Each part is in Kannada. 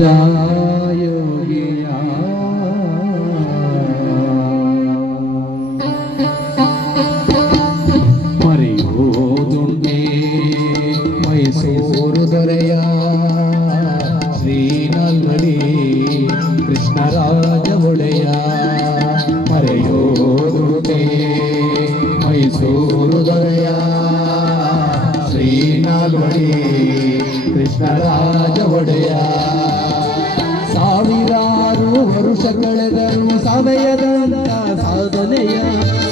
ಯೋಗಿಯ ಮರೆಯೋದುಂಟೆ ಮೈಸೂರು ದೊರೆಯ ಶ್ರೀನಲ್ವಡಿ ಕೃಷ್ಣರಾಜ ಒಡೆಯ ಮರೆಯೋದುಂಟೆ ಮೈಸೂರು ದೊರೆಯ ಶ್ರೀನಲ್ವಡಿ ಕೃಷ್ಣರಾಜ ಒಡೆಯ ಸಾವಿರಾರು ವರುಷ ಕಳೆದರು ಸಮಯದಂತ ಸಾಧನೆಯ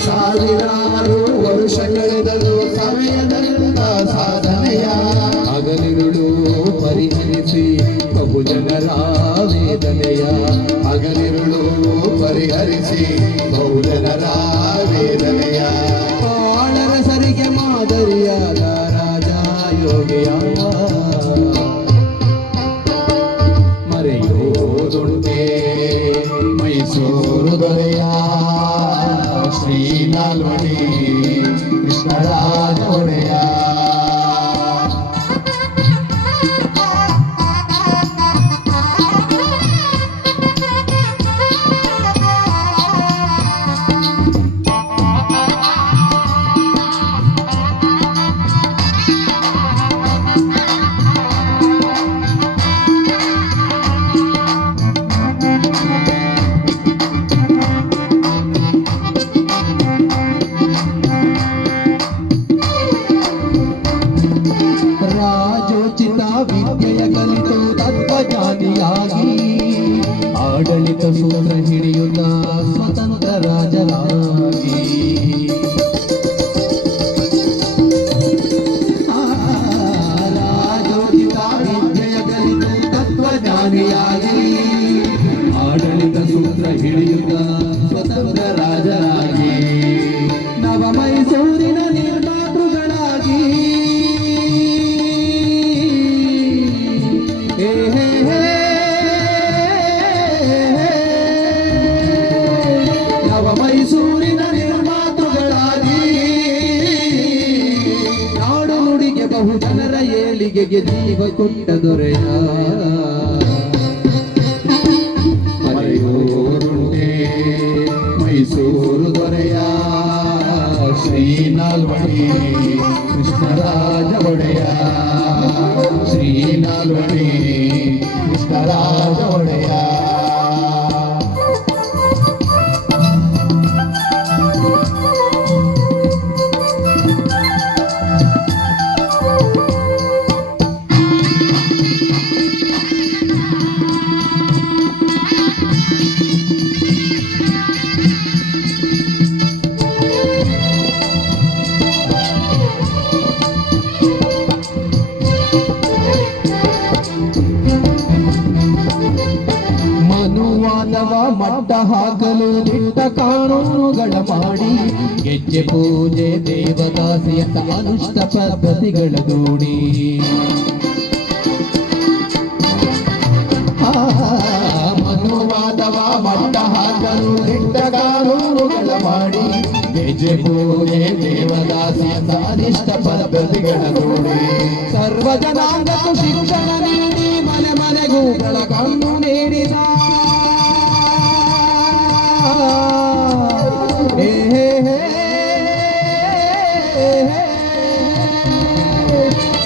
ಸಾವಿರಾರು ವರುಷ ಕಳೆದರು ಸಮಯದಂತ ಸಾಧನೆಯ ಹಗಲಿರುಳು ಪರಿಹರಿಸಿ ಬಹುಜನರ ವೇದನೆಯ ಹಗಲಿರುಳು ಪರಿಹರಿಸಿ ಬಹುಜನರ ವೇದನೆಯ ಆಳರ ಸರಿಗೆ ಮಾದರಿಯಾದ ರಾಜ ಯೋಗಿಯ ಮರೆಯೋದುಂಟೆ ಮೈಸೂರು ದೊರೆಯ ಶ್ರೀನಾಲ್ವಡಿ ಕೃಷ್ಣರಾಜ ಒಡೆಯ ವಿದ್ಯೆಯ ಕಲಿತು ತತ್ವಜ್ಞಾನಿಯಾಗಿ ಆಡಳಿತ ಸೂತ್ರ ಹಿಡಿಯುತ್ತ ಸ್ವತಂತ್ರ ರಾಜನಾಗಿ ರಾಜೋಚಿತ ವಿದ್ಯೆಯ ಕಲಿತು ತತ್ವಜ್ಞಾನಿಯಾಗಿ ಆಡಳಿತ ಸೂತ್ರ ಹಿಡಿಯುತ್ತ ಸ್ವತಂತ್ರ ರಾಜನಾಗಿ ನವ ಮೈಸೂರಿನ ನಿರ್ಮಾತೃಗಳಾಗಿ ನವ ಮೈಸೂರಿನ ನಿರ್ಮಾತೃಗಳಾಗಿ ನಾಡು ನುಡಿಗೆ ಬಹು ಜನರ ಏಳಿಗೆಗೆ ಜೀವ ಕೊಟ್ಟ ದೊರೆಯ ಮರೆಯೋದುಂಟೆ ಮೈಸೂರು ದೊರೆಯ ಶ್ರೀನಾಲ್ವಡಿ ಕೃಷ್ಣರಾಜ ಒಡೆಯ ಶ್ರೀನಾಲ್ವಡಿ ಕೃಷ್ಣರಾಜ ಒಡೆಯ ಮನುವಾದವ ಮಟ್ಟ ಹಾಕಲು ದಿಟ್ಟ ಕಾನೂನುಗಳ ಮಾಡಿ ಗೆಜ್ಜೆ ಪೂಜೆ ದೇವದಾಸಿಯಂತ ಅನುಷ್ಠ ಪದ್ಧತಿಗಳ ದೂಡಿ ಮನುವಾದವ ಮಟ್ಟ ಹಾಕಲು ದಿಟ್ಟ ಕಾನೂನುಗಳ ಮಾಡಿ ಗೆಜ್ಜೆ ಪೂಜೆ ದೇವದಾಸಿಯಂತ ಅನಿಷ್ಟ ಪದ್ಧತಿಗಳ ದೂಡಿ ಸರ್ವ ಜನಾಂಗಕ್ಕೂ ಶಿಕ್ಷಣ ನೀಡಿ ಮನೆ ಮನೆಗೂ ಬೆಳಕನ್ನು ನೀಡಿದ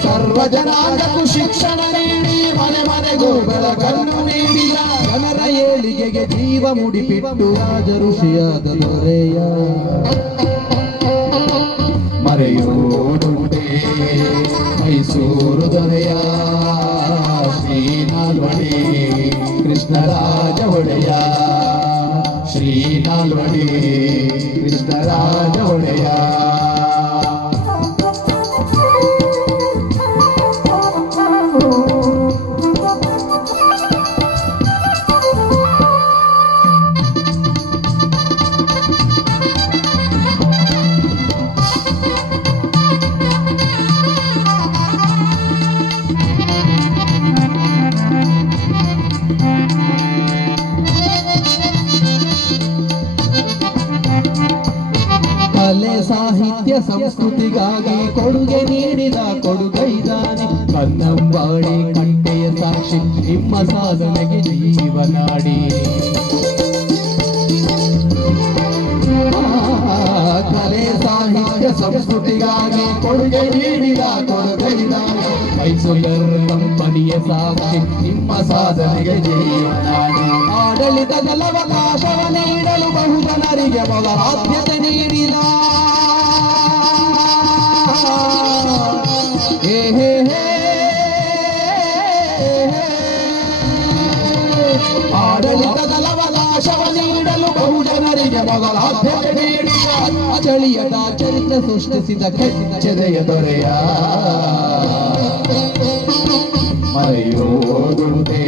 ಸರ್ವ ಜನಾಂಗಕ್ಕೂ ಶಿಕ್ಷಣ ನೀಡಿ ಮನೆ ಮನೆಗೂ ಬೆಳಕನ್ನು ನೀಡಿದ ಜನರ ಏಳಿಗೆಗೆ ಜೀವ ಮುಡಿಪಿಟ್ಟು ರಾಜ ಋಷಿಯಾದ ದೊರೆಯ ಮರೆಯೋದುಂಟೆ ಮೈಸೂರು ದೊರೆಯ ಶ್ರೀನಾಲ್ವಡಿ ಕೃಷ್ಣರಾಜ ಒಡೆಯ ಶ್ರೀನಾಲ್ವಡಿ ಕೃಷ್ಣರಾಜ ಒಡೆಯ ಕಲೆ ಸಾಹಿತ್ಯ ಸಂಸ್ಕೃತಿಗಾಗಿ ಕೊಡುಗೆ ನೀಡಿದ ಕೊಡುಗೈದಾನೆ ಕನ್ನಂಬಾಡಿ ಕಟ್ಟೆಯ ಸಾಕ್ಷಿ ನಿಮ್ಮ ಸಾಧನೆಗೆ ಜೀವನಾಡಿ. ಕಲೆ ಸಾಹಿತ್ಯ ಸಂಸ್ಕೃತಿಗಾಗಿ ಕೊಡುಗೆ ನೀಡಿದ ಕೊಡುಗೈದ ಮೈಸೂರು ಕಂಪನಿಯ ಸಾಕ್ಷಿ ನಿಮ್ಮ ಸಾಧನೆಗೆ ಜೀವನಾಡಿ. ಆಡಳಿತದ ಅವಕಾಶವ ನೀಡಲು ಬಹುಜನರಿಗೆ ಮೊದಲ ಆದ್ಯತೆ ನೀಡಿದ ಆಡಳಿತದ ಅವಕಾಶವ ನೀಡಲು ಬಹುಜನರಿಗೆ ಮೊದಲ ಆದ್ಯತೆ ನೀಡಿದ ಅಚಳಿಯದ ಚರಿತ್ರೆ ಸೃಷ್ಟಿಸಿದ ಕೆಚ್ಚೆದೆಯ ದೊರೆಯ ಮರೆಯೋದುಂಟೆ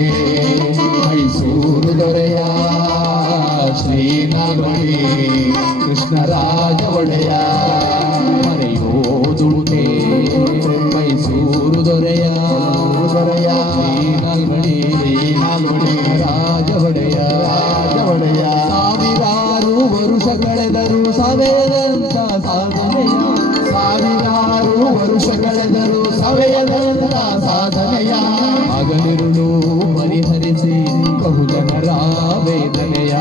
ಮೈಸೂರು ದೊರೆಯ ಶ್ರೀನಾಗಮಣಿ ಕೃಷ್ಣರಾಜ ಒಡೆಯ. ಮರೆಯೋದುಂಟೆ ಮೈಸೂರು ದೊರೆಯ ಶ್ರೀನಾಗಮಣಿ ರಾಜ ಒಡೆಯ. ಸಾವಿರಾರು ವರುಷ ಕಳೆದರು ಸವೆಯದಂತ ಸಾಧನೆಯ, ಸಾವಿರಾರು ವರುಷ ಕಳೆದರು ಸವೆಯದಂತ ಸಾಧನೆಯ. ಹಗಲಿರುಳು ಪರಿಹರಿಸಿ ಬಹುಜನರ ವೇದನೆಯ,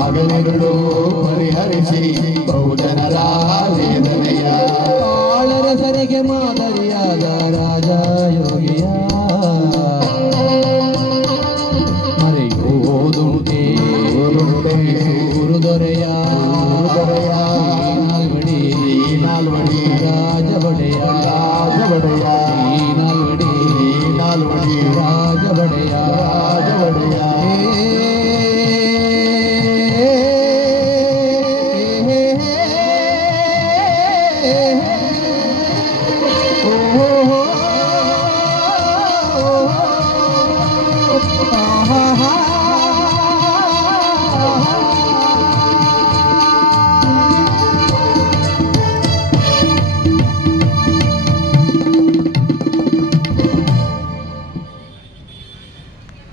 ಹಗಲಿರುಳು ಪರಿಹರಿಸಿ ಬಹುಜನರ ವೇದನೆಯ. ಕಾಳರಸರಿಗೆ ಮಾದರಿಯಾದ ರಾಜ ಯೋಗಿಯ ಮರೆಯೋದುಂಟೆ ಮೈಸೂರು ದೊರೆಯ ನಾಲ್ವಡಿ ರಾಜ ಒಡೆಯ ರಾಜ ಒಡೆಯ ರಾಜ ಒಡೆಯ.